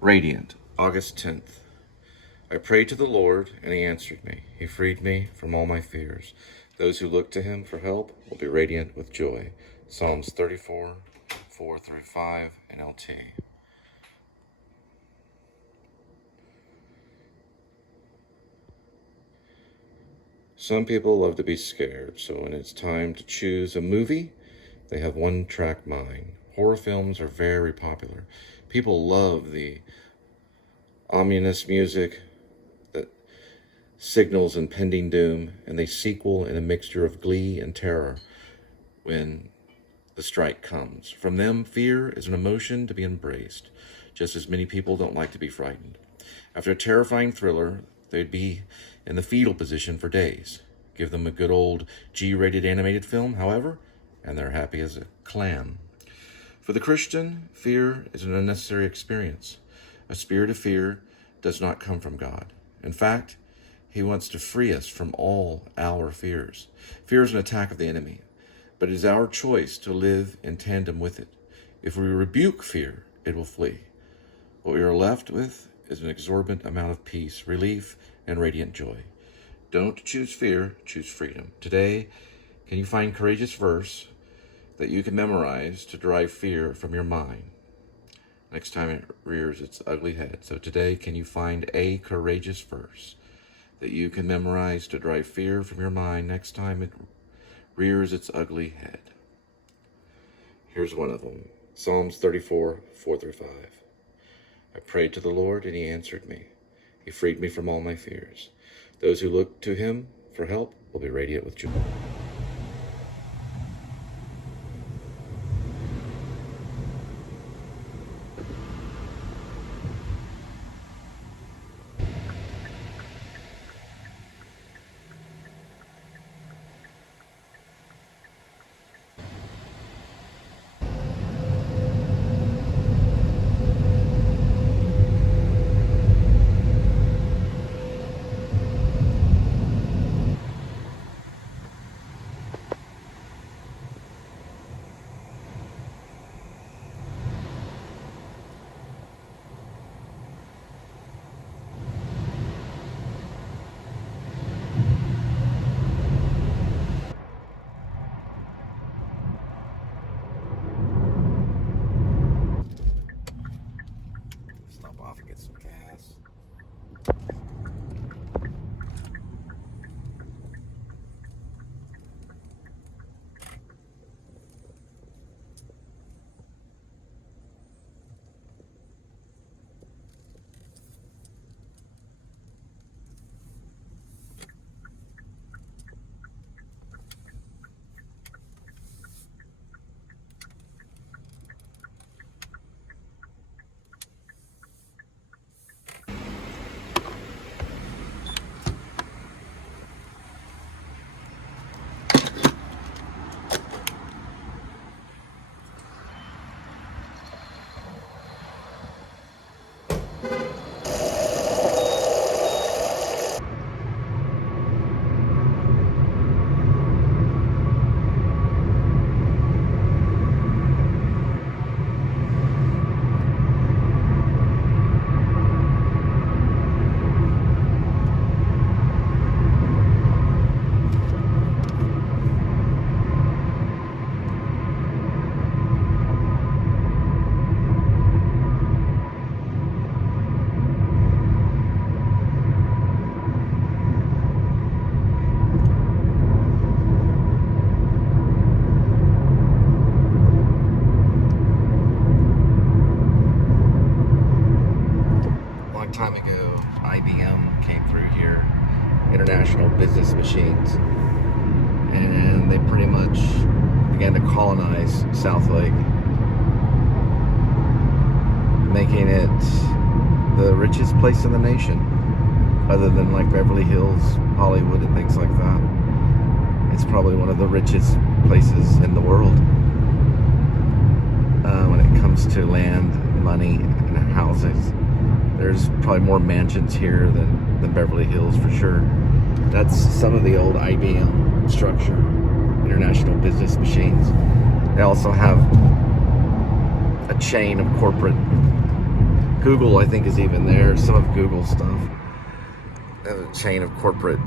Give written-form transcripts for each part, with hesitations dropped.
Radiant, August 10th. I prayed to the Lord, and he answered me. He freed me from all my fears. Those who look to him for help will be radiant with joy. Psalms 34, 4 through 5, NLT. Some people love to be scared, so when it's time to choose a movie, they have one-track mind. Horror films are very popular. People love the ominous music that signals impending doom, and they sequel in a mixture of glee and terror when the strike comes. From them, fear is an emotion to be embraced, just as many people don't like to be frightened. After a terrifying thriller, they'd be in the fetal position for days. Give them a good old G-rated animated film, however, and they're happy as a clam. For the Christian, fear is an unnecessary experience. A spirit of fear does not come from God. In fact, he wants to free us from all our fears. Fear is an attack of the enemy, but it is our choice to live in tandem with it. If we rebuke fear, it will flee. What we are left with is an exorbitant amount of peace, relief, and radiant joy. Don't choose fear, choose freedom. Today, can you find courageous verse that you can memorize to drive fear from your mind next time it rears its ugly head? So today, can you find a courageous verse that you can memorize to drive fear from your mind next time it rears its ugly head? Here's one of them. Psalms 34, 4 through 5. I prayed to the Lord, and he answered me. He freed me from all my fears. Those who look to him for help will be radiant with joy. Stop off and get some gas. Time ago, IBM came through here, International Business Machines, and they pretty much began to colonize South Lake, making it the richest place in the nation, other than like Beverly Hills, Hollywood, and things like that. It's probably one of the richest places in the world when it comes to land, money, and houses. There's probably more mansions here than Beverly Hills for sure. That's some of the old IBM structure, International Business Machines. They also have a chain of corporate Google, I think, is even there. Some of Google's stuff. They have a chain of corporate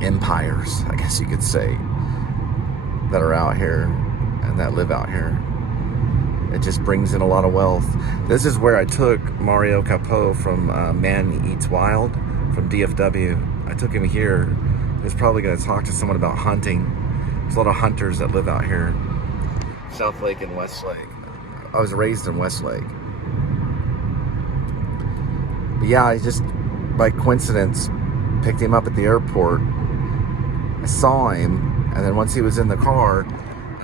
empires, I guess you could say, that are out here and that live out here. It just brings in a lot of wealth. This is where I took Mario Capo from Man Eats Wild, from DFW. I took him here. He was probably going to talk to someone about hunting. There's a lot of hunters that live out here. South Lake and Westlake. I was raised in Westlake. But yeah, I just, by coincidence, picked him up at the airport. I saw him, and then once he was in the car,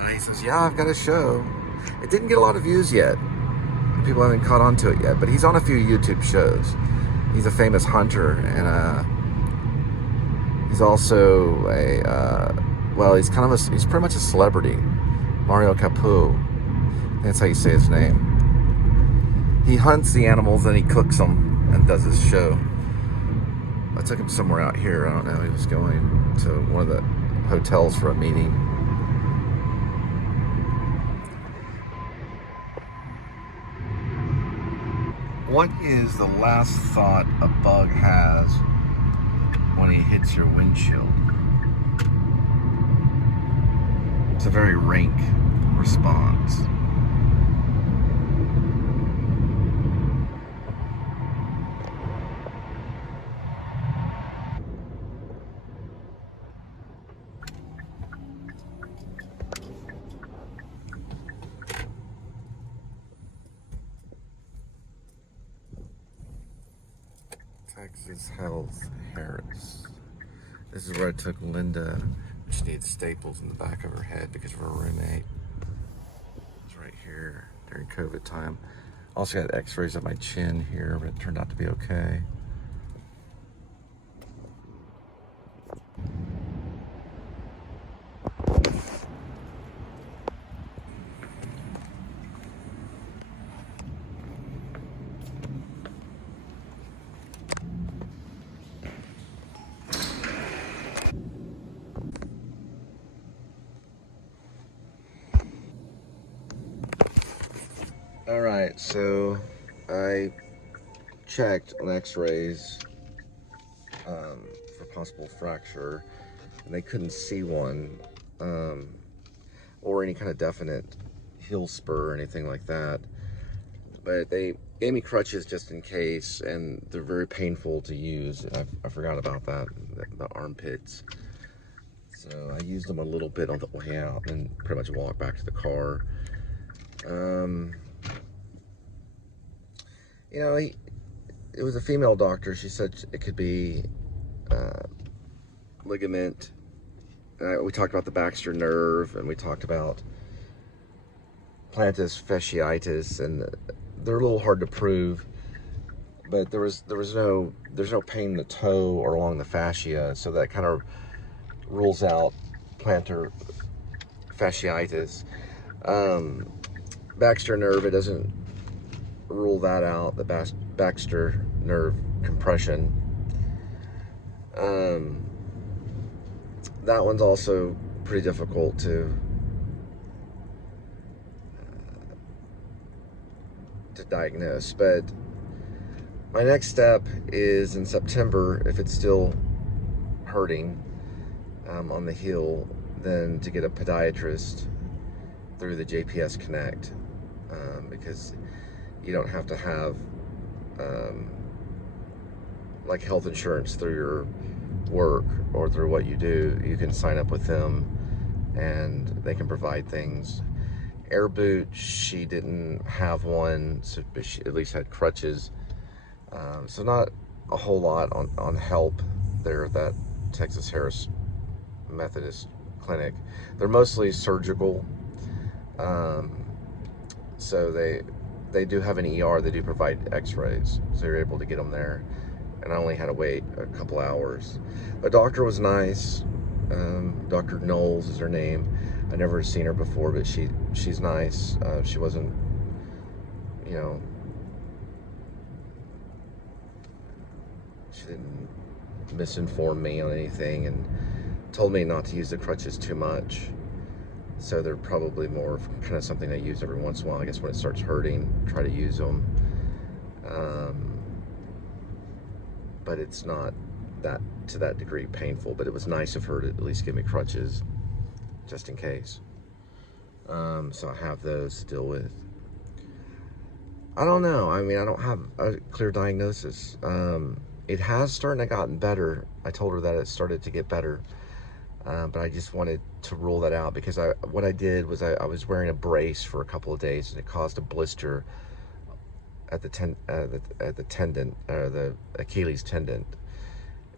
he says, yeah, I've got a show. It didn't get a lot of views yet. People haven't caught on to it yet, but he's on a few YouTube shows. He's a famous hunter, and he's also a, well, he's pretty much a celebrity. Mario Capo. That's how you say his name. He hunts the animals and he cooks them and does his show. I took him somewhere out here. I don't know. He was going to one of the hotels for a meeting. What is the last thought a bug has when he hits your windshield? It's a very rank response. Texas Health, Harris. This is where I took Linda. She needed staples in the back of her head because of her roommate. It's right here during COVID time. Also got x-rays of my chin here, but it turned out to be okay. All right, so I checked on x-rays for possible fracture, and they couldn't see one or any kind of definite heel spur or anything like that. But they gave me crutches just in case, and they're very painful to use. I forgot about that, the armpits. So I used them a little bit on the way out and pretty much walked back to the car. You know, it was a female doctor. She said it could be ligament. We talked about the Baxter nerve, and we talked about plantar fasciitis, and they're a little hard to prove. But there's no pain in the toe or along the fascia, so that kind of rules out plantar fasciitis. Baxter nerve, it doesn't rule that out, the Baxter nerve compression. That one's also pretty difficult to diagnose, but my next step is in September, if it's still hurting on the heel, then to get a podiatrist through the JPS Connect, because you don't have to have like health insurance through your work or through what you do. You can sign up with them and they can provide things. Air boot, she didn't have one, so, but she at least had crutches. So not a whole lot on help there at that Texas Harris Methodist clinic. They're mostly surgical. So they do have an ER. They do provide x-rays, so you're able to get them there. And I only had to wait a couple hours. The doctor was nice. Dr. Knowles is her name. I never seen her before, but she's nice. She wasn't, you know, she didn't misinform me on anything, and told me not to use the crutches too much. So they're probably more of kind of something I use every once in a while. I guess when it starts hurting, try to use them. But it's not that to that degree painful. But it was nice of her to at least give me crutches, just in case. So I have those to deal with. I don't know. I mean, I don't have a clear diagnosis. It has started to gotten better. I told her that it started to get better. But I just wanted to rule that out because what I did was I was wearing a brace for a couple of days, and it caused a blister at the tendon, the Achilles tendon,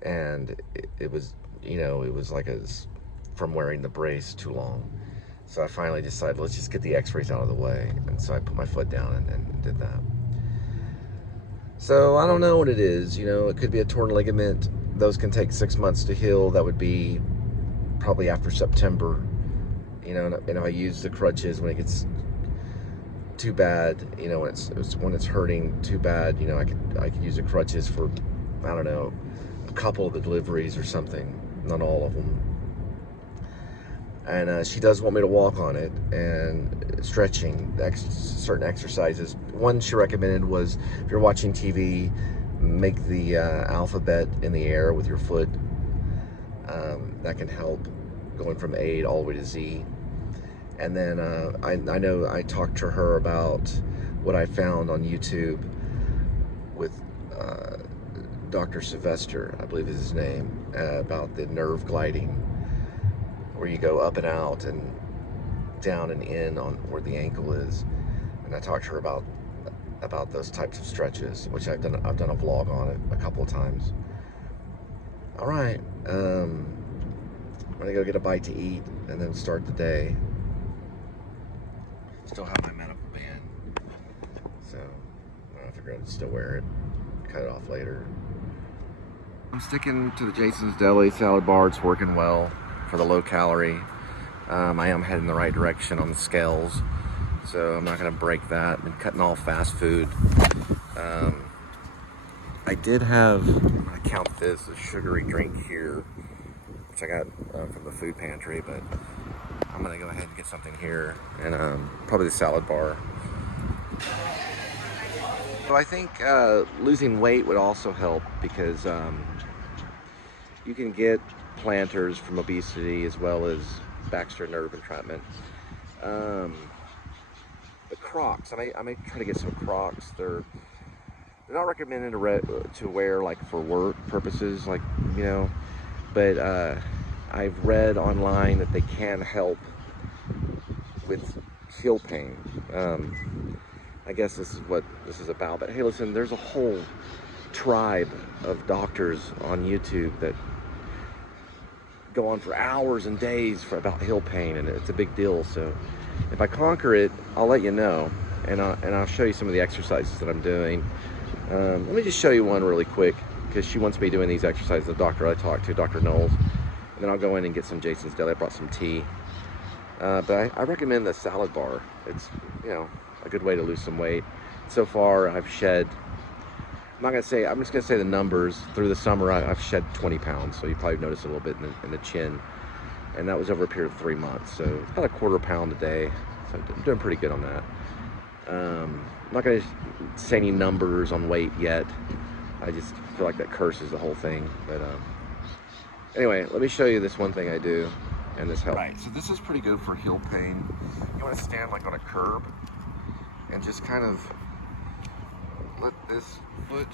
and it was, it was like from wearing the brace too long. So I finally decided, let's just get the x-rays out of the way. And so I put my foot down and did that. So I don't know what it is. It could be a torn ligament. Those can take 6 months to heal. That would be probably after September. And if I use the crutches when it gets too bad, when it's hurting too bad, I could use the crutches for, I don't know, a couple of the deliveries or something, not all of them. And she does want me to walk on it and stretching, certain exercises. One she recommended was, if you're watching TV, make the alphabet in the air with your foot. That can help, going from A all the way to Z. And then I know I talked to her about what I found on YouTube with Dr. Sylvester, I believe is his name, about the nerve gliding, where you go up and out and down and in on where the ankle is. And I talked to her about those types of stretches, which I've done a vlog on it a couple of times. All right, I'm gonna go get a bite to eat and then start the day. Still have my medical band, so I figured I'd still wear it, cut it off later. I'm sticking to the Jason's Deli salad bar. It's working well for the low calorie. I am heading the right direction on the scales, so I'm not gonna break that. I'm cutting all fast food. I did have, I'm gonna count this, a sugary drink here, which I got from the food pantry, but I'm gonna go ahead and get something here, and probably the salad bar. So I think losing weight would also help, because you can get planters from obesity as well as Baxter nerve entrapment. The Crocs, I may try to get some Crocs. They're not recommended to wear like for work purposes, like, but I've read online that they can help with heel pain. I guess this is what this is about. But hey, listen, there's a whole tribe of doctors on YouTube that go on for hours and days about heel pain, and it's a big deal. So if I conquer it, I'll let you know, and I'll show you some of the exercises that I'm doing. Let me just show you one really quick, because she wants me doing these exercises. The doctor I talked to, Dr. Knowles, and then I'll go in and get some Jason's Deli. I brought some tea, but I recommend the salad bar. It's a good way to lose some weight. So far, I've shed, I'm just gonna say the numbers. Through the summer, I've shed 20 pounds, so you probably noticed a little bit in the chin, and that was over a period of 3 months, so it's about a quarter pound a day, so I'm doing pretty good on that. I'm not gonna say any numbers on weight yet. I just feel like that curses the whole thing, but anyway, let me show you this one thing I do, and this helps. Right, so this is pretty good for heel pain. You wanna stand like on a curb, and just kind of let this foot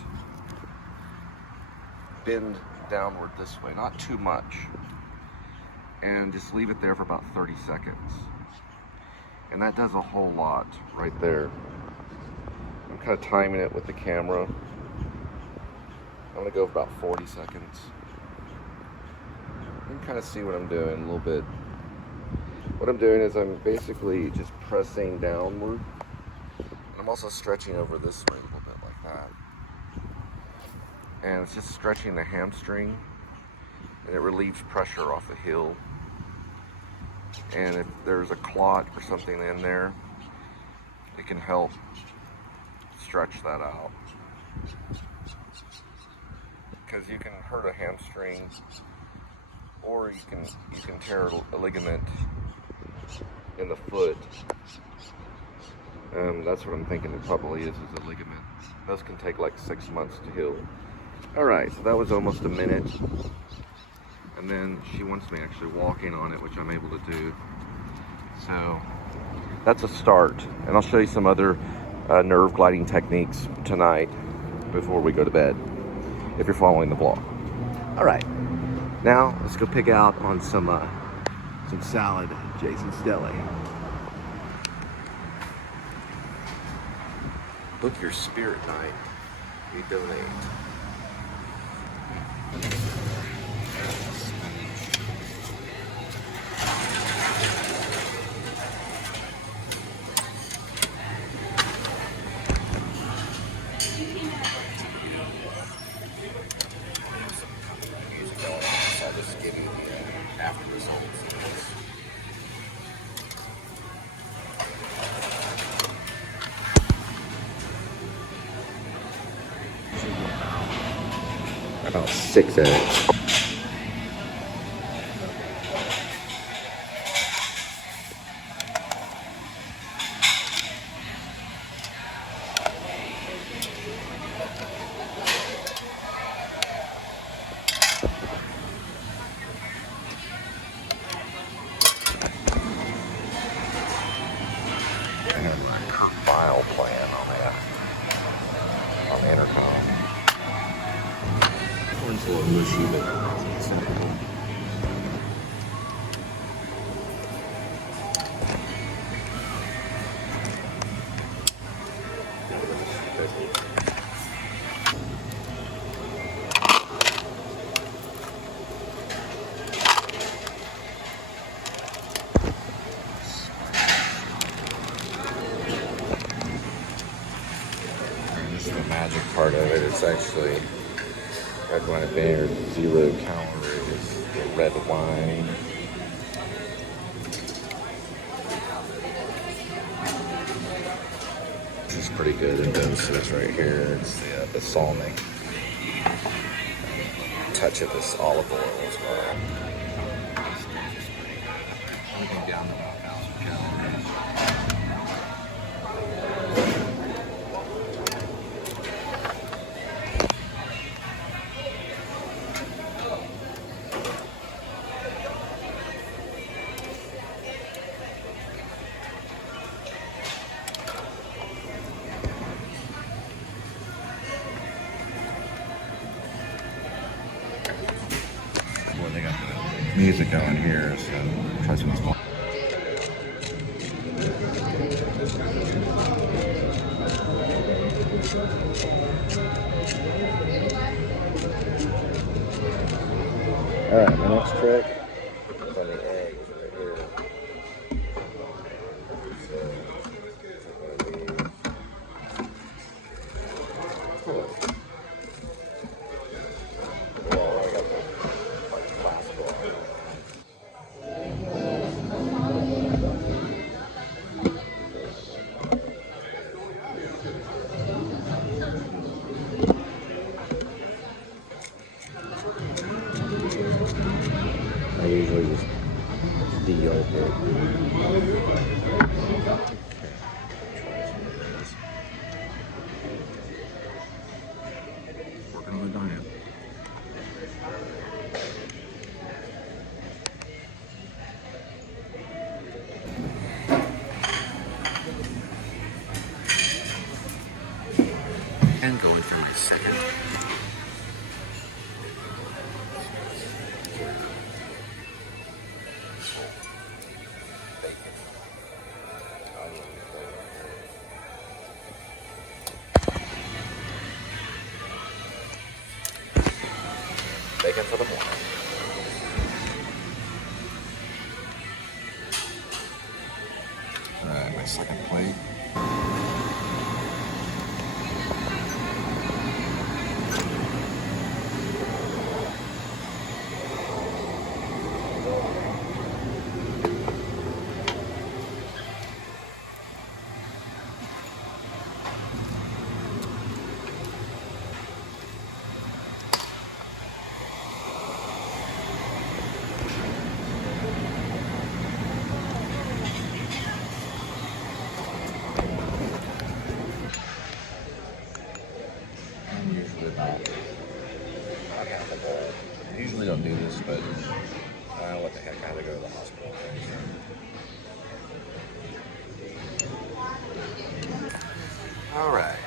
bend downward this way, not too much, and just leave it there for about 30 seconds. And that does a whole lot right there. I'm kind of timing it with the camera. I'm gonna go for about 40 seconds. You can kind of see what I'm doing a little bit. What I'm doing is I'm basically just pressing downward. I'm also stretching over this way a little bit like that. And it's just stretching the hamstring, and it relieves pressure off the heel. And if there's a clot or something in there, it can help stretch that out. Because you can hurt a hamstring, or you can tear a ligament in the foot. That's what I'm thinking it probably is a ligament. Those can take like 6 months to heal. Alright, so that was almost a minute. And then she wants me actually walking on it, which I'm able to do. So that's a start. And I'll show you some other nerve gliding techniques tonight before we go to bed, if you're following the vlog. Alright, now let's go pick out on some salad at Jason's Deli. Book your spirit night. We donate. I'll just give you the after results. About 6 eggs. File playing on the intercom. One's a little mushy, but it's simple. The magic part of it is actually red wine beer, 0 calories, red wine. This is pretty good in doses right here. It's the balsamic touch of this olive oil as well. Everything down to about 1,000 calories. Well, they got the music going here, so try some small. Alright, my next trick is on the eggs right here. I usually just de-yolk it. Working on the diet. And going through my stand. Bacon for the morning. Alright, my second plate. but what the heck, I had to go to the hospital. All right.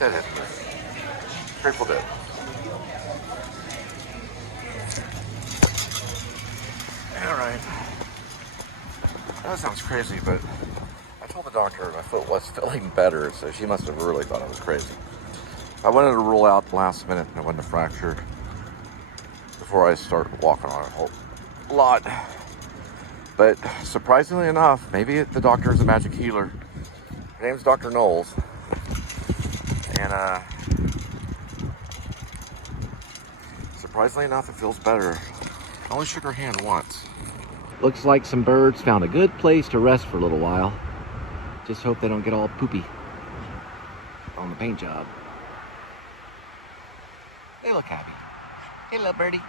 That is good. Grateful Dead. All right. That sounds crazy, but I told the doctor my foot was feeling better, so she must have really thought I was crazy. I wanted to rule out last minute and I wanted to fracture before I start walking on it a whole lot. But surprisingly enough, maybe the doctor is a magic healer. Her name's Dr. Knowles. And surprisingly enough, it feels better. I only shook her hand once. Looks like some birds found a good place to rest for a little while. Just hope they don't get all poopy on the paint job. They look happy. Hey, little birdie.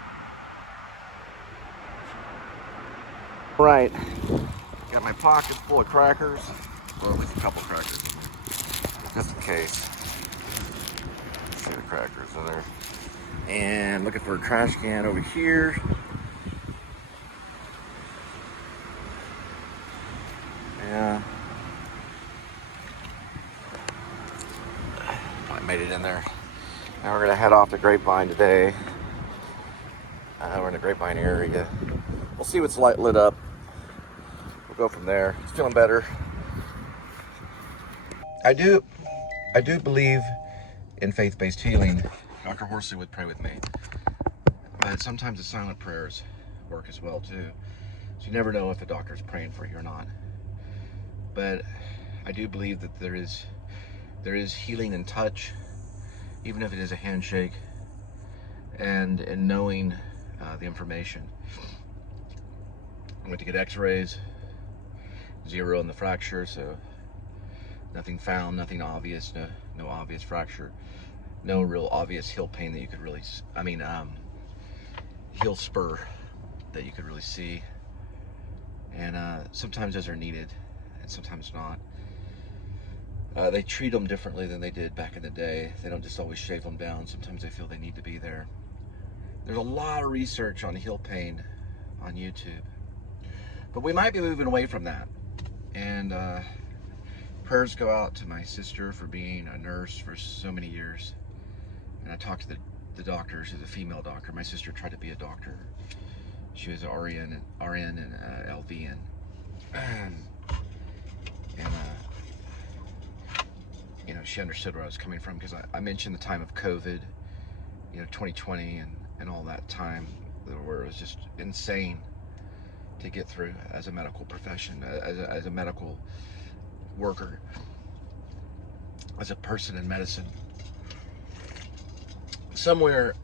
Right. Got my pockets full of crackers. Well, at least a couple crackers. Just in case. See the crackers in there. And looking for a trash can over here. Yeah. I made it in there. Now we're gonna head off to Grapevine today. We're in the Grapevine area. We'll see what's lit up. We'll go from there. It's feeling better. I do believe in faith-based healing. Dr. Horsley would pray with me. But sometimes the silent prayers work as well too. So you never know if the doctor's praying for you or not. But I do believe that there is healing in touch, even if it is a handshake, and in knowing the information. I went to get x-rays, 0 in the fracture, so nothing found, nothing obvious, no obvious fracture, no real obvious heel pain that you could really, heel spur that you could really see. And sometimes those are needed, and sometimes not. They treat them differently than they did back in the day. They don't just always shave them down. Sometimes they feel they need to be there. There's a lot of research on heel pain on YouTube. But we might be moving away from that. And prayers go out to my sister for being a nurse for so many years. And I talked to the doctor. She's a female doctor. My sister tried to be a doctor. She was an RN and LVN. And you know, she understood where I was coming from, because I mentioned the time of COVID, 2020 and all that time where it was just insane to get through as a medical profession, as a medical worker, as a person in medicine. Somewhere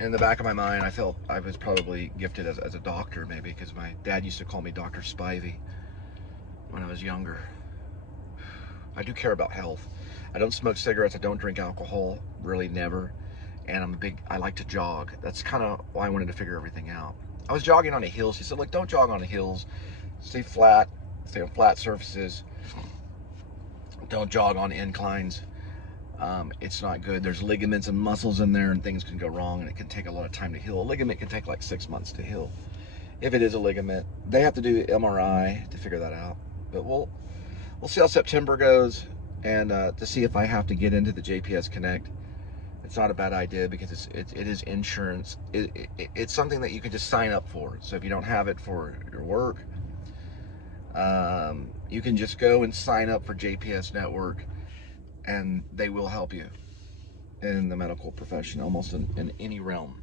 in the back of my mind, I felt I was probably gifted as a doctor, maybe, because my dad used to call me Dr. Spivey when I was younger. I do care about health. I don't smoke cigarettes, I don't drink alcohol, really never. And I like to jog. That's kind of why I wanted to figure everything out. I was jogging on a hill. She said, look, don't jog on the hills. Stay flat, stay on flat surfaces. Don't jog on inclines. It's not good. There's ligaments and muscles in there, and things can go wrong, and it can take a lot of time to heal. A ligament can take like 6 months to heal. If it is a ligament, they have to do MRI to figure that out. But we'll see how September goes, and to see if I have to get into the JPS Connect. It's not a bad idea, because it is insurance. It's something that you can just sign up for. So if you don't have it for your work, you can just go and sign up for JPS Network, and they will help you in the medical profession, almost in any realm,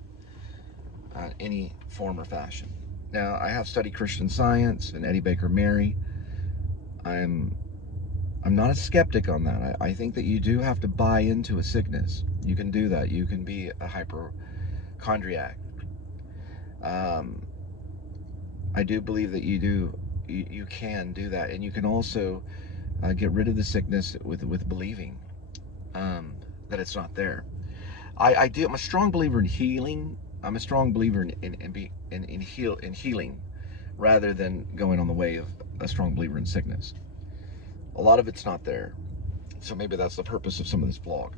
any form or fashion. Now, I have studied Christian Science and Eddie Baker Mary. I'm not a skeptic on that. I think that you do have to buy into a sickness. You can do that. You can be a hypochondriac. I do believe that you can do that, and you can also get rid of the sickness with believing that it's not there. I'm a strong believer in healing. I'm a strong believer in healing, rather than going on the way of a strong believer in sickness. A lot of it's not there. So maybe that's the purpose of some of this vlog.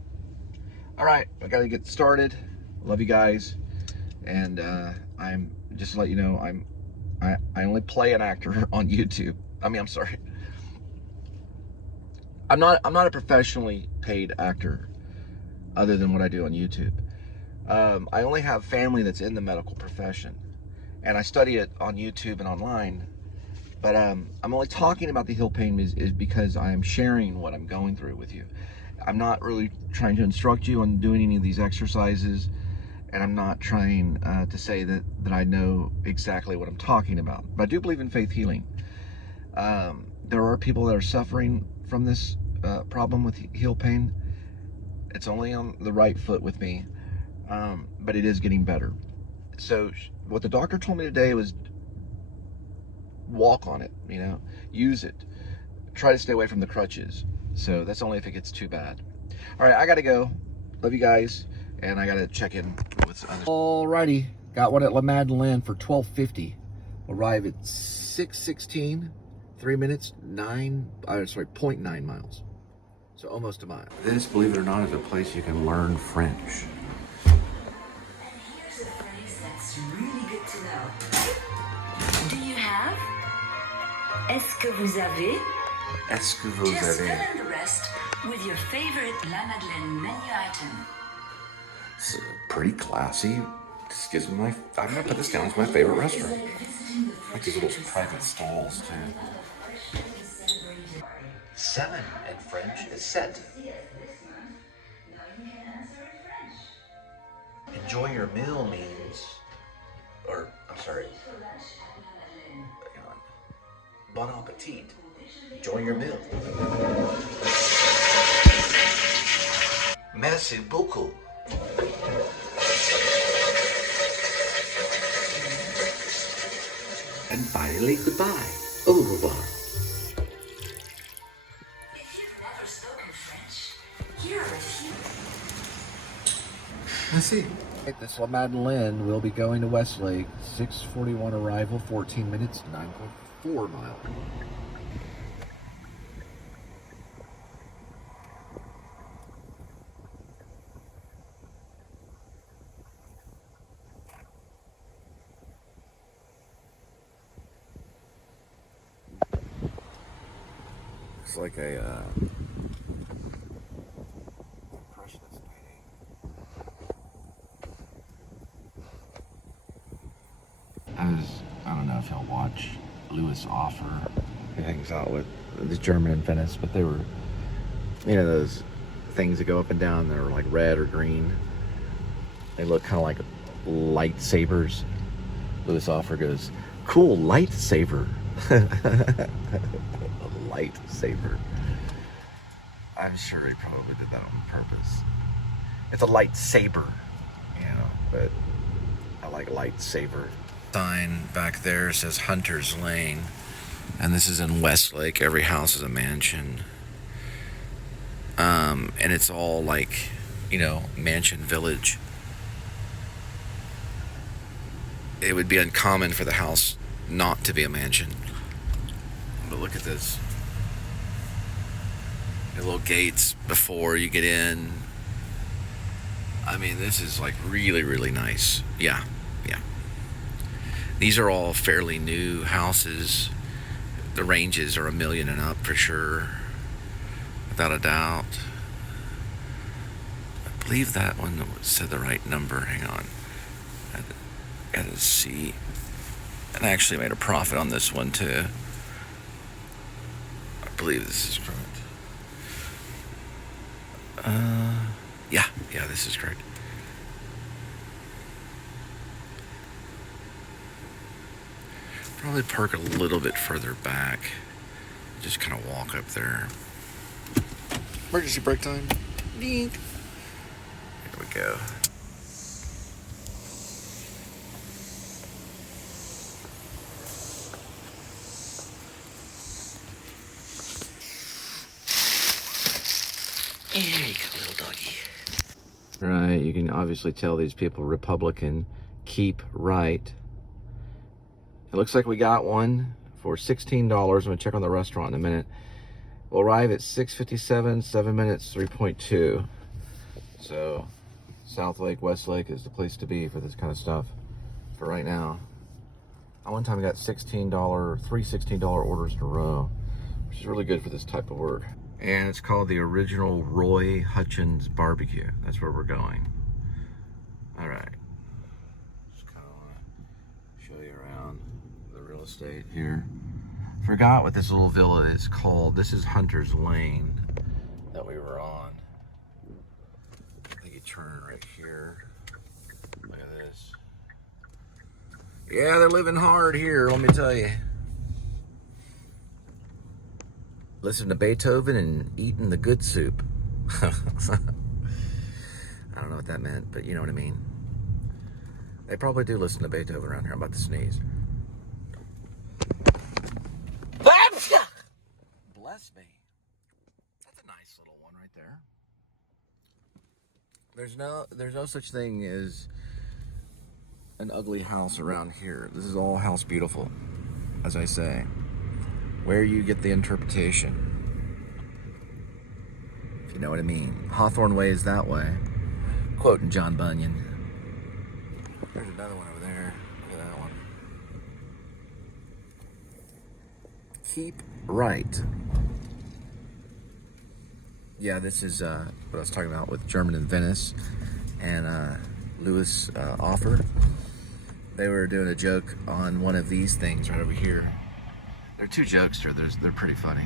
All right, I gotta get started. Love you guys. And I'm just to let you know, I only play an actor on YouTube. I mean, I'm sorry. I'm not a professionally paid actor other than what I do on YouTube. I only have family that's in the medical profession, and I study it on YouTube and online. But I'm only talking about the heel pain is because I am sharing what I'm going through with you. I'm not really trying to instruct you on doing any of these exercises, and I'm not trying to say that I know exactly what I'm talking about. But I do believe in faith healing. There are people that are suffering from this problem with heel pain. It's only on the right foot with me, but it is getting better. So what the doctor told me today was walk on it, you know, use it. Try to stay away from the crutches. So that's only if it gets too bad. All right, I gotta go. Love you guys, and I gotta check in with others. Alrighty, got one at La Madeleine for $12.50. Arrive at 6:16, 3 minutes, 0.9 miles. So almost a mile. This, believe it or not, is a place you can learn French. And here's a phrase that's really good to know. Do you have? Est-ce que vous avez? Est-ce que vous Just avez? fill in the rest with your favorite La Madeleine menu item. It's pretty classy. This gives me I'm gonna put this down as my favorite restaurant. I like these little private stalls too. 7 in French is set. Enjoy your meal means, hang on. Bon appetit. Enjoy your meal. Merci beaucoup. And finally, goodbye. Au revoir. If you've never spoken French, here are a few. Let's see. This La Madeleine will be going to Westlake. 6:41 arrival, 14 minutes, 9.4 miles. It's like a impressionist painting. I don't know if y'all watch Louis Offer. He hangs out with this German in Venice, but they were, you know, those things that go up and down that are like red or green. They look kind of like lightsabers. Louis Offer goes, "Cool lightsaber." A lightsaber. I'm sure he probably did that on purpose. It's a lightsaber, you know, but I like lightsaber. Sign back there says Hunter's Lane, and this is in Westlake. Every house is a mansion, and it's all like, you know, mansion village. It would be uncommon for the house not to be a mansion. But look at this. The little gates before you get in. I mean, this is like really, really nice. Yeah. These are all fairly new houses. The ranges are $1 million and up for sure, without a doubt. I believe that one said the right number. Hang on. I gotta see. And I actually made a profit on this one too. I believe this is correct. Yeah, this is correct. Probably park a little bit further back. Just kind of walk up there. Emergency brake time. Ding. Here we go. Hey, little doggy. Right, you can obviously tell these people Republican. Keep right. It looks like we got one for $16. I'm gonna check on the restaurant in a minute. We'll arrive at 6:57, 7 minutes, 3.2. So South Lake, West Lake is the place to be for this kind of stuff for right now. I one time got three $16 orders in a row, which is really good for this type of work. And it's called the Original Roy Hutchins Barbecue. That's where we're going. All right. Just kind of want to show you around the real estate here. Forgot what this little villa is called. This is Hunter's Lane that we were on. I think you turn right here. Look at this. Yeah, they're living hard here, let me tell you. Listen to Beethoven and eating the good soup. I don't know what that meant, but you know what I mean. They probably do listen to Beethoven around here. I'm about to sneeze. Bless me. That's a nice little one right there. There's no such thing as an ugly house around here. This is all house beautiful, as I say. Where you get the interpretation, if you know what I mean. Hawthorne Way is that way. Quoting John Bunyan. There's another one over there. Look at that one. Keep right. Yeah, this is what I was talking about with German in Venice and Louis Offer. They were doing a joke on one of these things right over here. They're two jokesters. They're pretty funny.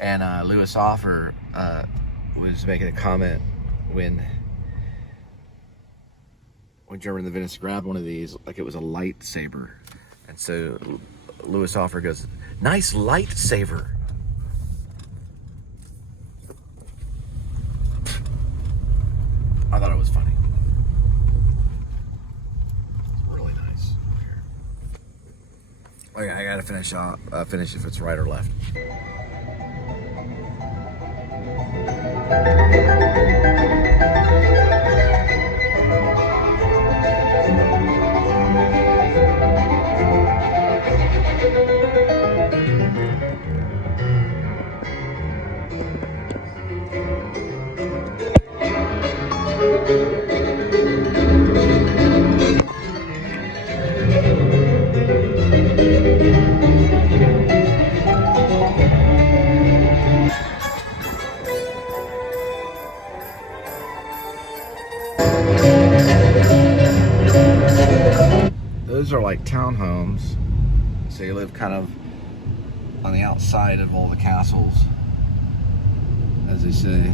And Louis Offer was making a comment when German in the Venice grabbed one of these like it was a lightsaber. And so Louis Offer goes, "Nice lightsaber." I thought it was funny. It's really nice here. Okay, I gotta finish if it's right or left. Those are like townhomes, so you live kind of on the outside of all the castles, as they say.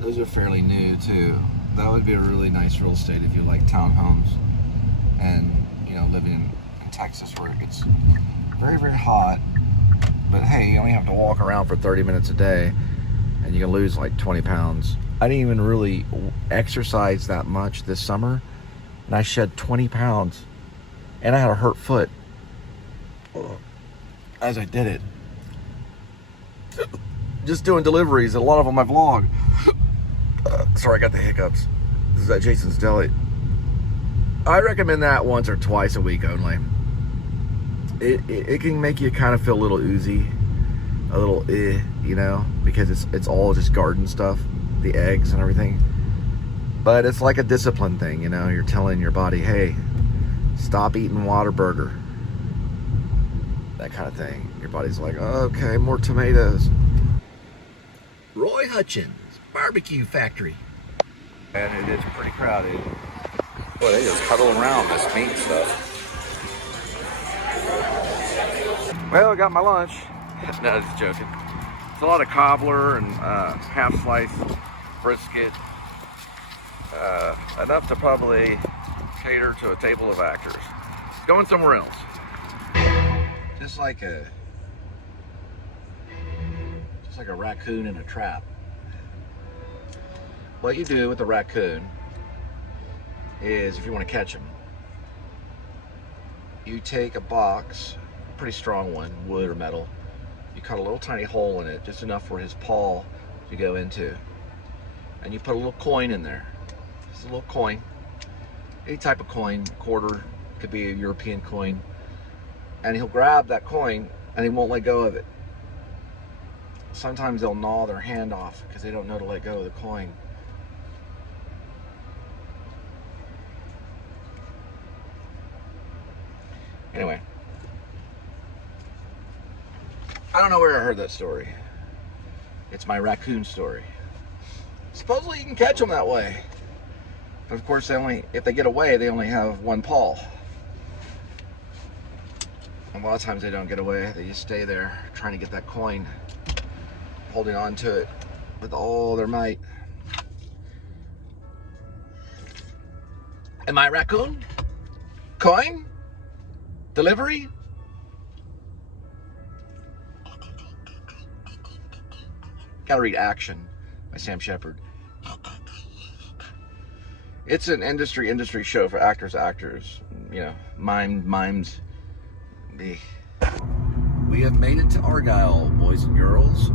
Those are fairly new too. That would be a really nice real estate if you like townhomes and, you know, living in Texas where it gets very, very hot. But hey, you only have to walk around for 30 minutes a day and you can lose like 20 pounds. I didn't even really exercise that much this summer, and I shed 20 pounds, and I had a hurt foot as I did it. Just doing deliveries, a lot of them I vlog. Sorry, I got the hiccups. This is at Jason's Deli. I recommend that once or twice a week only. It can make you kind of feel a little oozy, a little you know, because it's all just garden stuff, the eggs and everything. But it's like a discipline thing, you know. You're telling your body, hey, stop eating Whataburger. That kind of thing. Your body's like, oh, okay, more tomatoes. Roy Hutchins Barbecue Factory. And it is pretty crowded. Boy, they just cuddle around this meat stuff. Well, I got my lunch. No, just joking. It's a lot of cobbler and half-sliced brisket. Enough to probably cater to a table of actors. It's going somewhere else. Just like a raccoon in a trap. What you do with a raccoon is, if you want to catch him, you take a box, a pretty strong one, wood or metal. You cut a little tiny hole in it, just enough for his paw to go into, and you put a little coin in there. Just a little coin, any type of coin, quarter, could be a European coin, and he'll grab that coin and he won't let go of it. Sometimes they'll gnaw their hand off because they don't know to let go of the coin. Anyway, I don't know where I heard that story. It's my raccoon story. Supposedly you can catch them that way. But of course, if they get away, they only have one paw. And a lot of times they don't get away. They just stay there trying to get that coin, holding on to it with all their might. Am I a raccoon? Coin? Delivery? Gotta read Action by Sam Shepard. It's an industry show for actors, you know, mimes. We have made it to Argyle, boys and girls.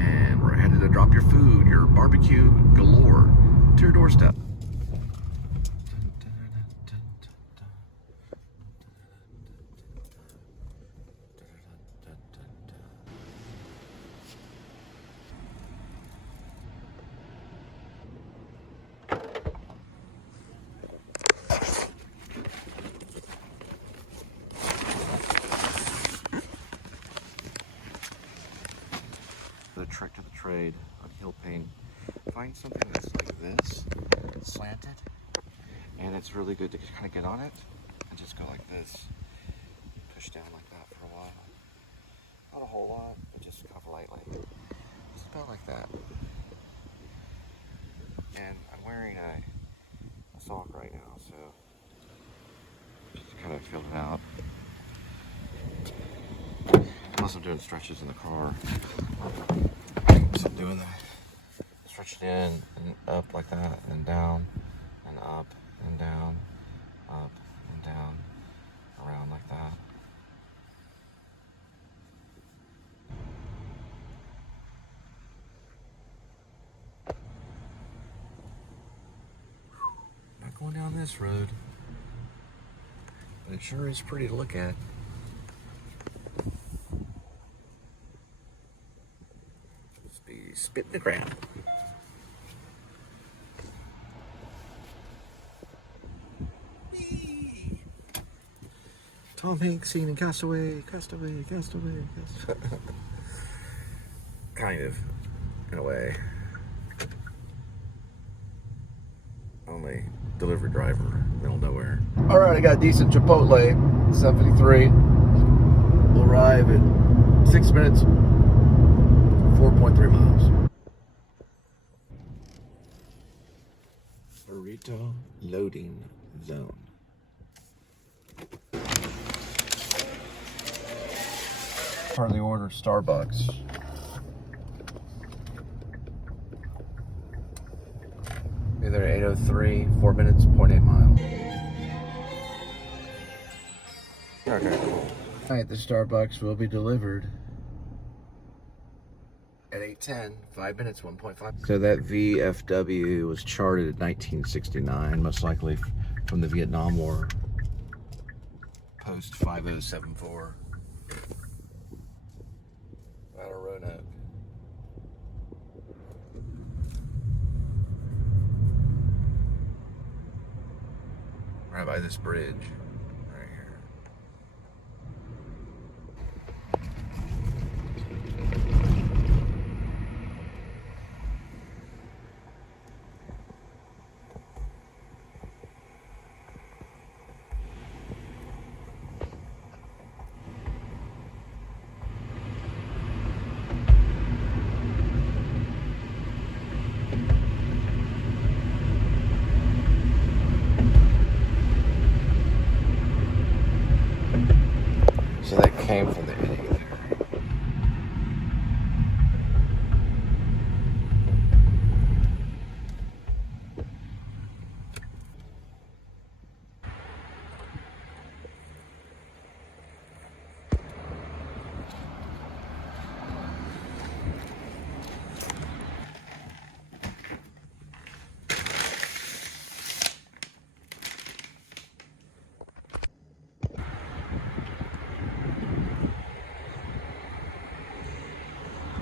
And we're headed to drop your food, your barbecue galore, to your doorstep. The trick to the trade on heel paint, find something that's like this, slanted, and it's really good to kind of get on it and just go like this, push down like that for a while. Not a whole lot, but just kind of lightly, just about like that. And I'm wearing a sock right now, so just kind of feel it out. Unless I'm doing stretches in the car. So I'm doing that. Stretch it in and up like that, and down, and up, and down, up, and down, around like that. Not going down this road, but it sure is pretty to look at. Spit in the ground. Tom Hanks scene in Castaway. Kind of, in a way. Only delivery driver, middle of nowhere. All right, I got a decent Chipotle, 753. We'll arrive at 6 minutes. 4.3 miles. Burrito loading zone. Part of the order, Starbucks. Be there at 8:03, 4 minutes, 0.8 miles. Okay, cool. All right, the Starbucks will be delivered at 8:10, 5 minutes, 1.5. So that VFW was charted in 1969, most likely from the Vietnam War. Post 5074. Out of Roanoke. Right by this bridge. Right here. So that came from the idiot there.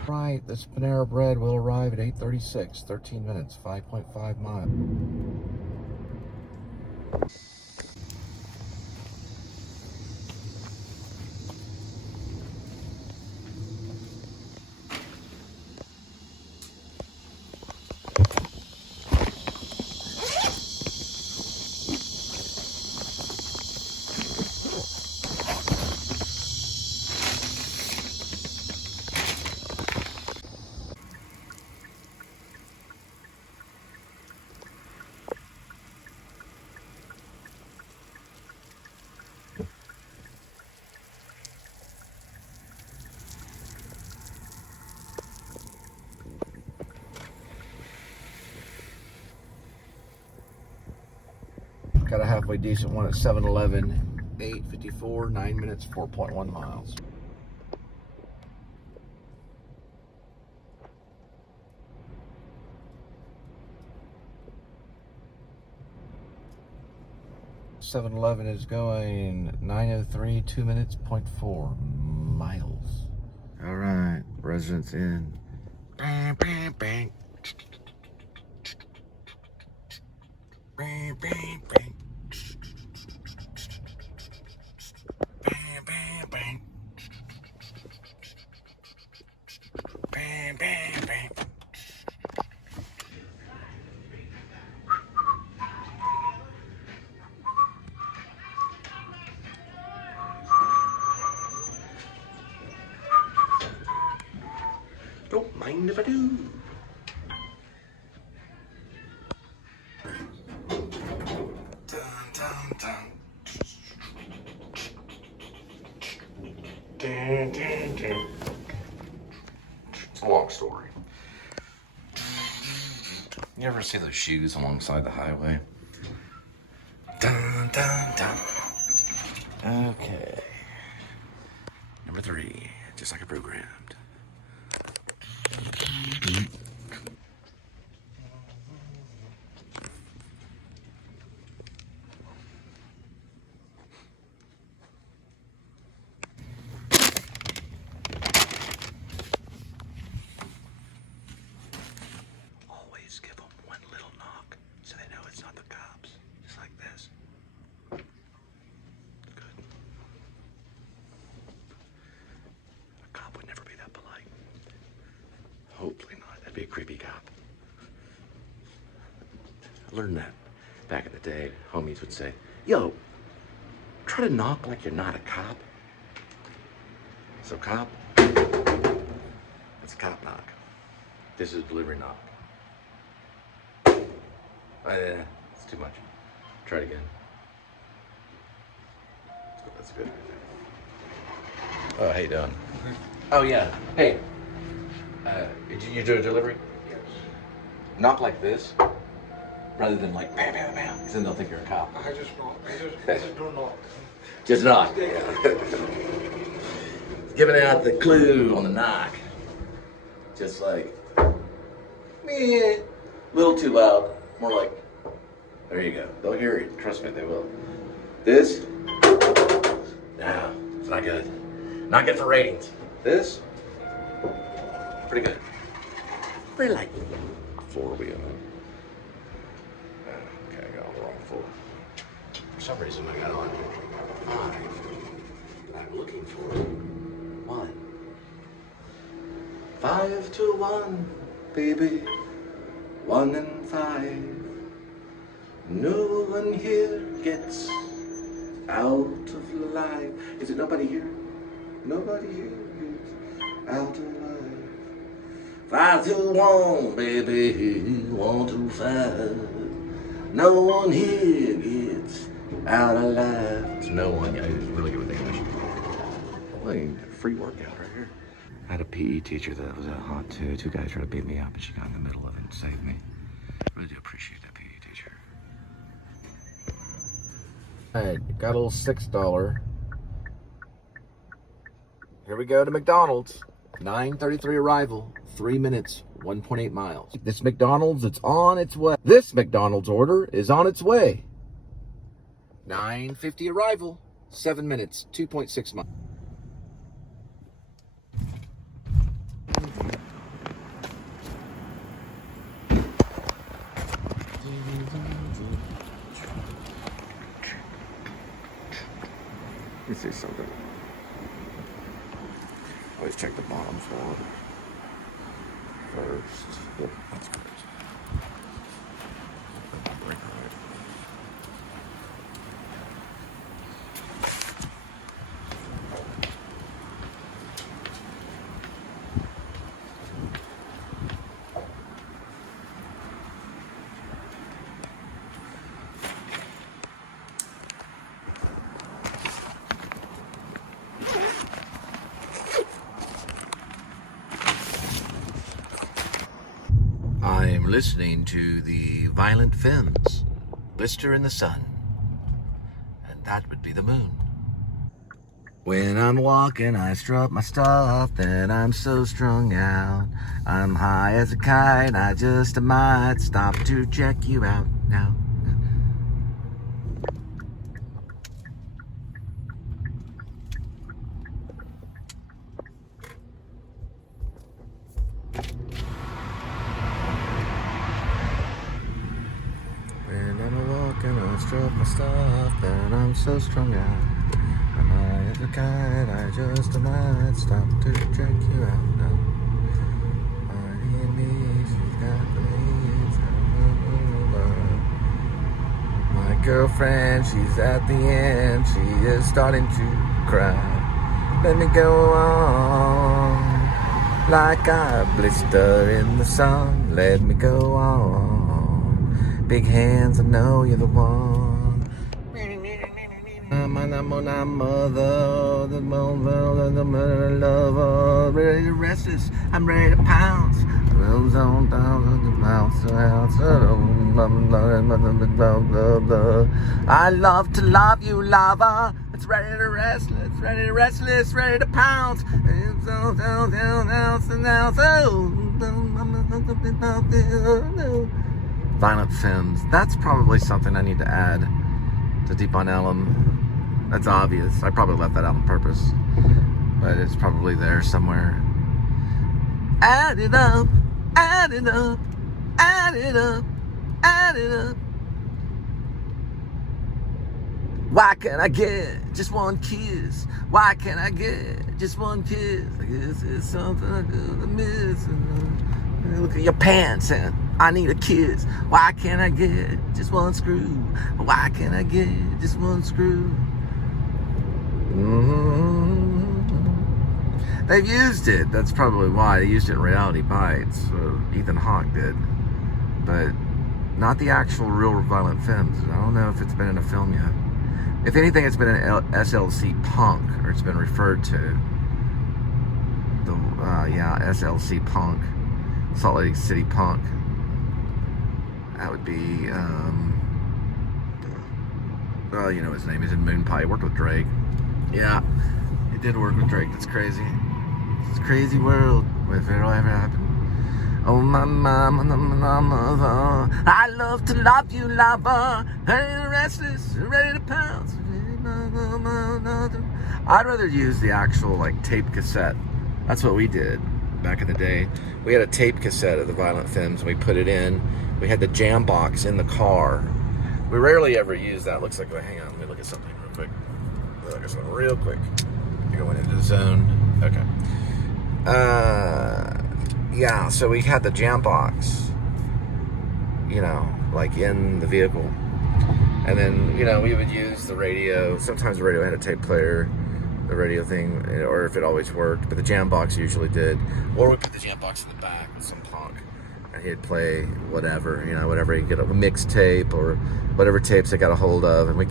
Right, this Panera Bread will arrive at 8:36, 13 minutes, 5.5 miles. got a halfway decent one at 7-Eleven. 8:54, 9 minutes, 4.1 miles. .7-Eleven is going 9:03, 2 minutes, 0.4 miles. All right, Residence Inn. Bang, bang, bang. Bang, bang, bang. Bang, bang, bang. Bang, bang, bang. Don't mind if I do. Dun, dun, dun. Dun, dun, dun. It's a long story. You ever see those shoes alongside the highway? Dun, dun, dun. Okay. Number 3, just like I programmed. Always give them one little knock so they know it's not the cops. Just like this. Good. A cop would never be that polite. Hopefully not. That'd be a creepy cop. I learned that back in the day. Homies would say, yo, try to knock like you're not a cop. So cop, that's a cop knock. This is a delivery knock. It's too much. Try it again. That's good. Oh, how you doing? Oh, yeah. Hey, you do a delivery? Yes. Knock like this, rather than like bam, bam, bam, because then they'll think you're a cop. I just knock. I just don't knock. Just knock. Giving out the clue on the knock. Just like, meh, little too loud. More like, there you go. They'll hear it. Trust me, they will. This, no, it's not good. Not good for ratings. This, pretty good. Pretty light. Floor will be in it. Okay, I got on the wrong floor. For some reason, I got on 5. I'm looking for 1. 5 to 1, baby. 1 and 5. No one here gets out of life. Is it nobody here? Nobody here gets out of life. 5 to 1, baby. 1 to 5. No one here gets out alive. It's no one. Yeah, he's really good with English. Like, free workout right here. I had a PE teacher that was hot too. 2 guys tried to beat me up, and she got in the middle of it and saved me. Really do appreciate that PE teacher. Alright, got a little $6. Here we go to McDonald's. 9:33 arrival, 3 minutes, 1.8 miles. This McDonald's, it's on its way. This McDonald's order is on its way. 9:50 arrival, 7 minutes, 2.6 miles. Let me see something. Always check the bottom floor first. Yep, that's good. Break right. I'm listening to the Violent Femmes, Blister in the Sun. That would be the moon. When I'm walking, I strut my stuff, then I'm so strung out. I'm high as a kite, I just might stop to check you out now. When I'm walking, I strut my stuff, then I'm so strung out. I'm high as a kite, I just might stop to check you out now. My girlfriend, she's at the end, she is starting to cry. Let me go on, like a blister in the sun. Let me go on, big hands, I know you're the one. My mother, the mother, the mother, lover, ready to restless, I'm ready to pounce. Rolls on down the mouse, I love to love you, lover. It's ready to restless, ready to restless, ready to pounce. Violent Femmes. That's probably something I need to add to Deep on Ellum. That's obvious. I probably left that out on purpose, but it's probably there somewhere. Add it up, add it up, add it up, add it up. Why can't I get just one kiss? Why can't I get just one kiss? I guess it's something I do to miss. Look at your pants and I need a kiss. Why can't I get just one screw? Why can't I get just one screw? Mm-hmm. They've used it. That's probably why they used it in Reality Bites. Ethan Hawke did, but not the actual real Violent Femmes. I don't know if it's been in a film yet. If anything, it's been in SLC Punk, or it's been referred to. SLC Punk, Salt Lake City Punk. That would be, well, you know his name. He's in Moon Pie. He worked with Drake. Yeah, he did work with Drake. That's crazy. It's a crazy world. If it'll ever happen. Oh, my mama, I love to love you, lover. Ready to restless, ready to pounce. I'd rather use the actual, like, tape cassette. That's what we did back in the day. We had a tape cassette of the Violent Femmes, and we put it in. We had the jam box in the car. We rarely ever use that. Looks like, hang on, let me look at something real quick. Look at something real quick. Going into the zone. Okay. Yeah, so we had the jam box, you know, like in the vehicle. And then, you know, we would use the radio. Sometimes the radio had a tape player, the radio thing, or if it always worked, but the jam box usually did. Or we put the jam box in the back with some punk, and he'd play whatever, you know, whatever he could, a mixtape or whatever tapes they got a hold of. And we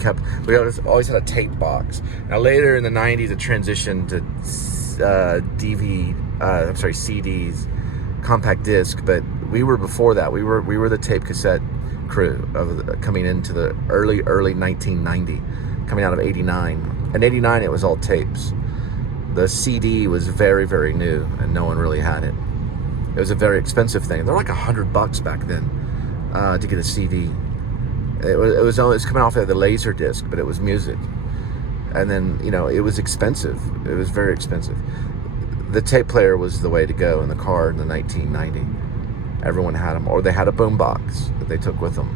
always had a tape box. Now later in the 90s, it transitioned to CDs, compact disc, but we were before that. We were the tape cassette crew of coming into the early 1990, coming out of 89. In 89, it was all tapes. The CD was very, very new, and no one really had it. It was a very expensive thing. They're like $100 back then to get a CD. It was coming off of the laser disc, but it was music. And then, you know, it was expensive. It was very expensive. The tape player was the way to go in the car in the 1990. Everyone had them, or they had a boombox that they took with them.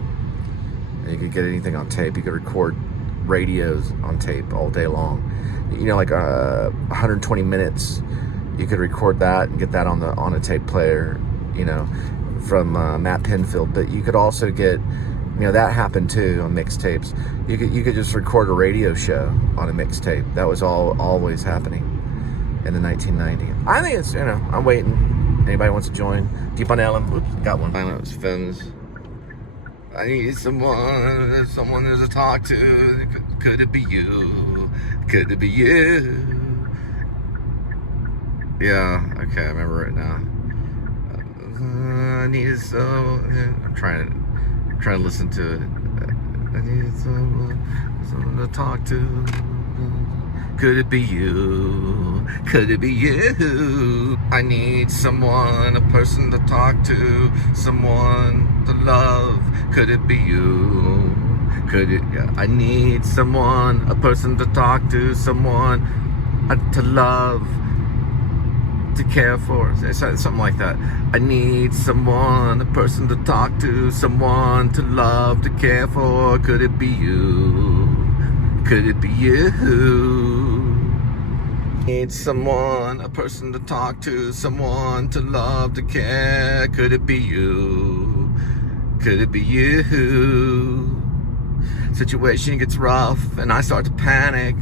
And you could get anything on tape. You could record radios on tape all day long. You know, like 120 minutes. You could record that and get that on a tape player. You know, from Matt Pinfield. But you could also get, you know, that happened too on mixtapes. You could just record a radio show on a mixtape. That was always happening in the 1990s. I think it's, you know, I'm waiting. Anybody wants to join? Deep on Ellum. Oops, got one. Violent Femmes. I need someone to talk to. Could it be you? Could it be you? Yeah, okay, I remember it now. I need so. I'm trying to listen to it. I need someone to talk to. Could it be you? Could it be you? I need someone, a person to talk to, someone to love. Could it be you? Could it? Yeah. I need someone, a person to talk to, someone to love, to care for, something like that. I need someone, a person to talk to, someone to love, to care for. Could it be you? Could it be you? Need someone, a person to talk to, someone to love, to care. Could it be you? Could it be you? Situation gets rough and I start to panic.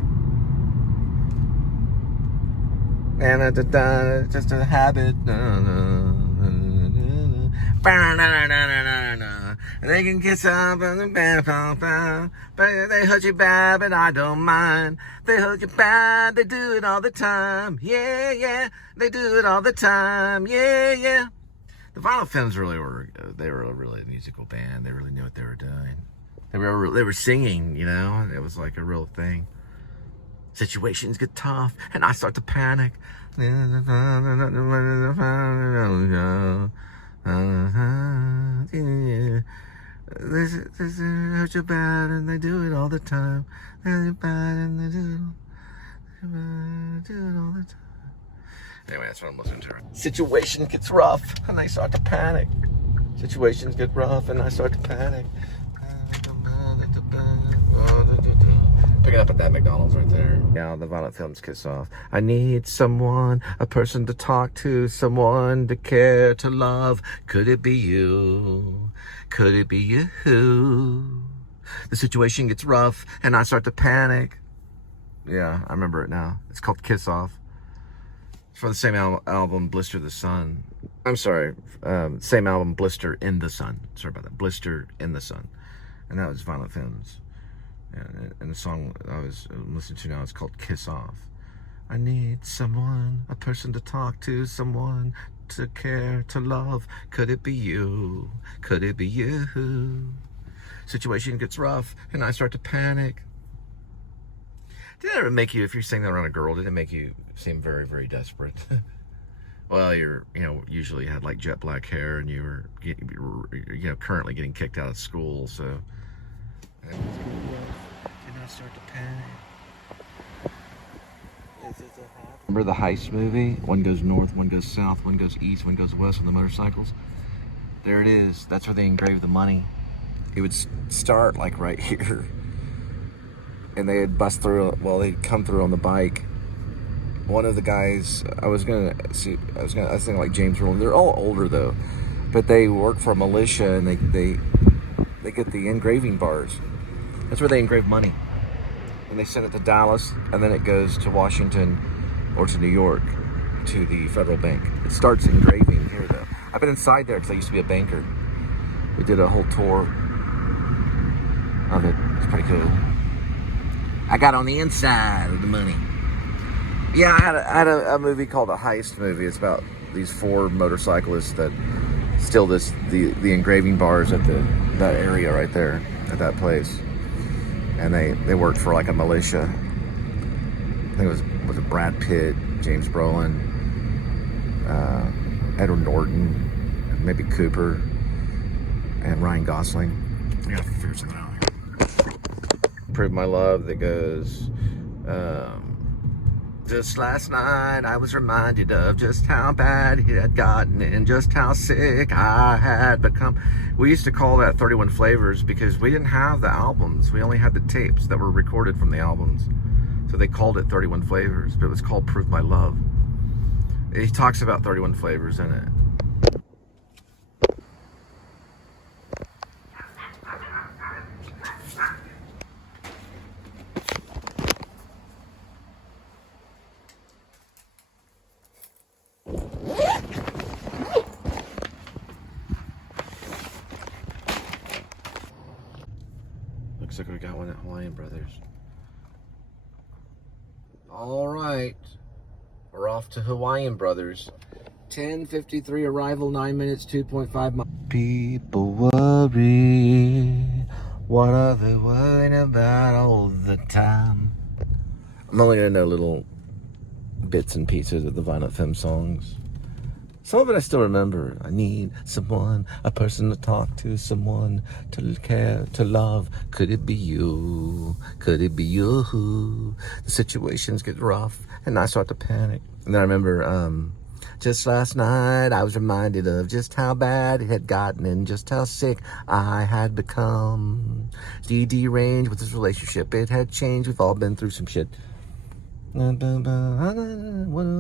And it's just a habit. And they can kiss up and but they hurt you bad, but I don't mind. They hurt you bad, they do it all the time. Yeah, yeah, they do it all the time. Yeah, yeah. The Violent Femmes they were really a musical band. They really knew what they were doing. They were singing, you know. It was like a real thing. Situations get tough, and I start to panic. They hurt you bad, and they do it all the time. They hurt you bad, and they do it all the time. Anyway, that's what I'm listening to. Situation gets rough, and I start to panic. Situations get rough, and I start to panic. Picking up at that McDonald's right there. Yeah, the Violent Femmes kiss off. I need someone, a person to talk to, someone to care, to love. Could it be you? Could it be you? The situation gets rough and I start to panic. Yeah, I remember it now. It's called Kiss Off. It's from the same album, Blister the Sun. I'm sorry, same album, Blister in the Sun. Sorry about that. Blister in the Sun. And that was Violent Femmes. And the song I was listening to now is called Kiss Off. I need someone, a person to talk to, someone to care, to love. Could it be you? Could it be you? Situation gets rough and I start to panic. Did that ever make you, if you're saying that around a girl, did it make you seem very, very desperate? Well, usually had like jet black hair and you were currently getting kicked out of school, so. And I start to panic. Remember the heist movie? One goes north, one goes south, one goes east, one goes west on the motorcycles. There it is. That's where they engraved the money. It would start like right here, and they'd bust through. Well, they'd come through on the bike. One of the guys, I was thinking like James Rowland. They're all older though, but they work for a militia, and they get the engraving bars. That's where they engrave money. And they send it to Dallas, and then it goes to Washington or to New York to the Federal Bank. It starts engraving here, though. I've been inside there because I used to be a banker. We did a whole tour of it. It's pretty cool. I got on the inside of the money. Yeah, I had a movie called A Heist Movie. It's about these four motorcyclists that steal the engraving bars at that area right there, at that place. And they worked for like a militia. I think it was it Brad Pitt, James Brolin, Edward Norton, maybe Cooper, and Ryan Gosling. I gotta figure something out here. Prove My Love that goes, just last night I was reminded of just how bad it had gotten and just how sick I had become. We used to call that 31 Flavors because we didn't have the albums. We only had the tapes that were recorded from the albums. So they called it 31 Flavors, but it was called Prove My Love. He talks about 31 flavors in it. Looks like we got one at Hawaiian Brothers. All right, we're off to Hawaiian Brothers. 10:53 arrival, 9 minutes, 2.5 miles. People worry What are they worrying about all the time? I'm only gonna know little bits and pieces of the Violent Femme songs. Some of it I still remember. I need someone, a person to talk to, someone to care, to love. Could it be you? Could it be you? The situations get rough and I start to panic. And then I remember, just last night I was reminded of just how bad it had gotten and just how sick I had become. Deranged with this relationship. It had changed. We've all been through some shit. What do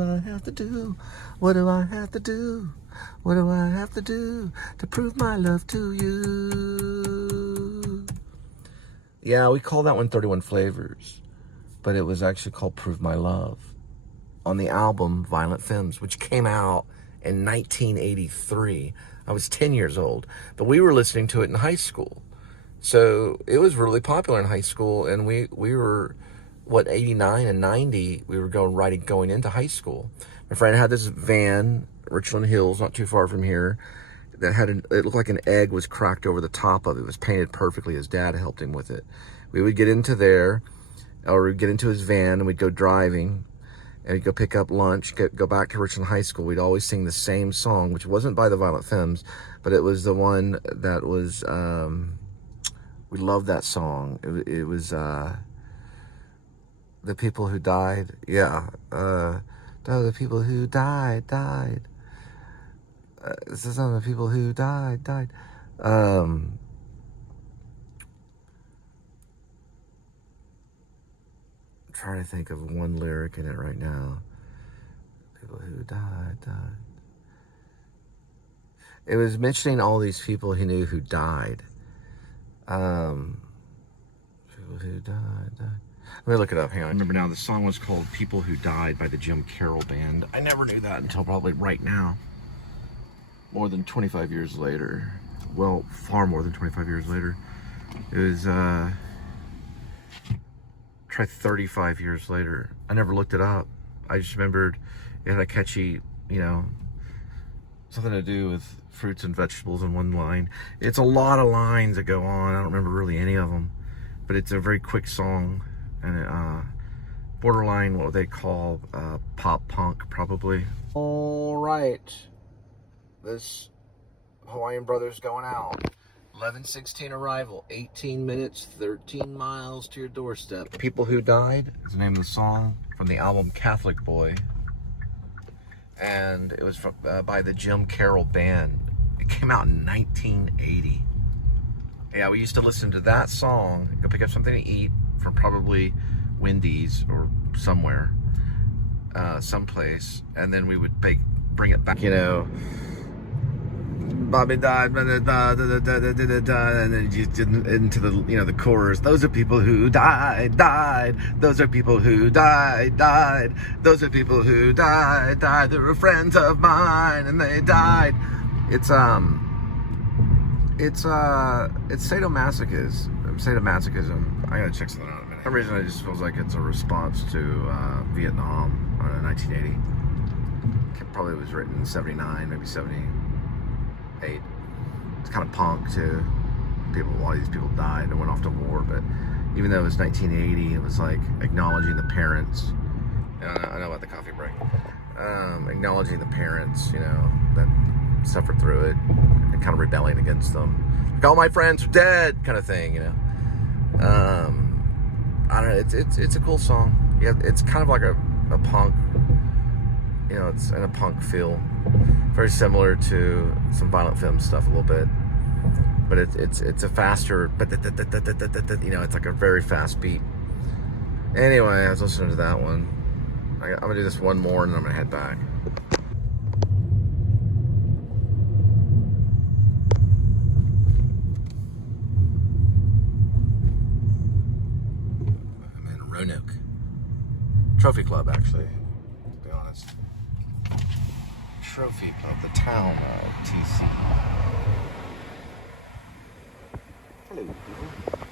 I have to do? What do I have to do? What do I have to do to prove my love to you? Yeah, we call that one 31 Flavors, but it was actually called Prove My Love on the album Violent Femmes, which came out in 1983. I was 10 years old, but we were listening to it in high school. So it was really popular in high school, and we were... 89 and 90, we were going into high school. My friend had this van, Richland Hills, not too far from here, that had it looked like an egg was cracked over the top of it. It was painted perfectly. His dad helped him with it. We would get into there, or we'd get into his van, and we'd go driving, and we'd go pick up lunch, go back to Richland High School. We'd always sing the same song, which wasn't by the Violent Femmes, but it was the one that was, we loved that song. It was, the people who died, yeah. The people who died. This is on the people who died. I'm trying to think of one lyric in it right now. People who died. It was mentioning all these people he knew who died. People who died. Let me look it up. Hang on. I remember now, the song was called People Who Died by the Jim Carroll Band. I never knew that until probably right now. More than 25 years later. Well, far more than 25 years later. It was, try 35 years later. I never looked it up. I just remembered it had a catchy, something to do with fruits and vegetables in one line. It's a lot of lines that go on. I don't remember really any of them. But it's a very quick song. And borderline what they call pop punk, probably. All right, this Hawaiian Brothers going out. 11:16 arrival, 18 minutes, 13 miles to your doorstep. People Who Died is the name of the song from the album Catholic Boy, and it was from, by the Jim Carroll Band. It came out in 1980. Yeah, we used to listen to that song, go pick up something to eat from probably Wendy's or somewhere, someplace, and then we would bring it back, Bobby died, and then you did into the, the chorus. Those are people who died. Those are people who died. Those are people who died. They were friends of mine, and they died. It's sadomasochism. I gotta check something out in a minute. For some reason, it just feels like it's a response to Vietnam in 1980. It probably was written in 79, maybe 78. It's kind of punk too. A lot of these people died and went off to war, but even though it was 1980, it was like acknowledging the parents. I know about the coffee break. Acknowledging the parents, that suffered through it, and kind of rebelling against them. Like, all my friends are dead, kind of thing, I don't know. It's a cool song. Yeah, it's kind of like a punk. It's in a punk feel, very similar to some Violent Femme stuff a little bit. But it's a faster, it's like a very fast beat. Anyway, I was listening to that one. I'm gonna do this one more, and then I'm gonna head back. I'm in Roanoke Trophy Club, actually, to be honest. Trophy of the town of TC. Hello, people.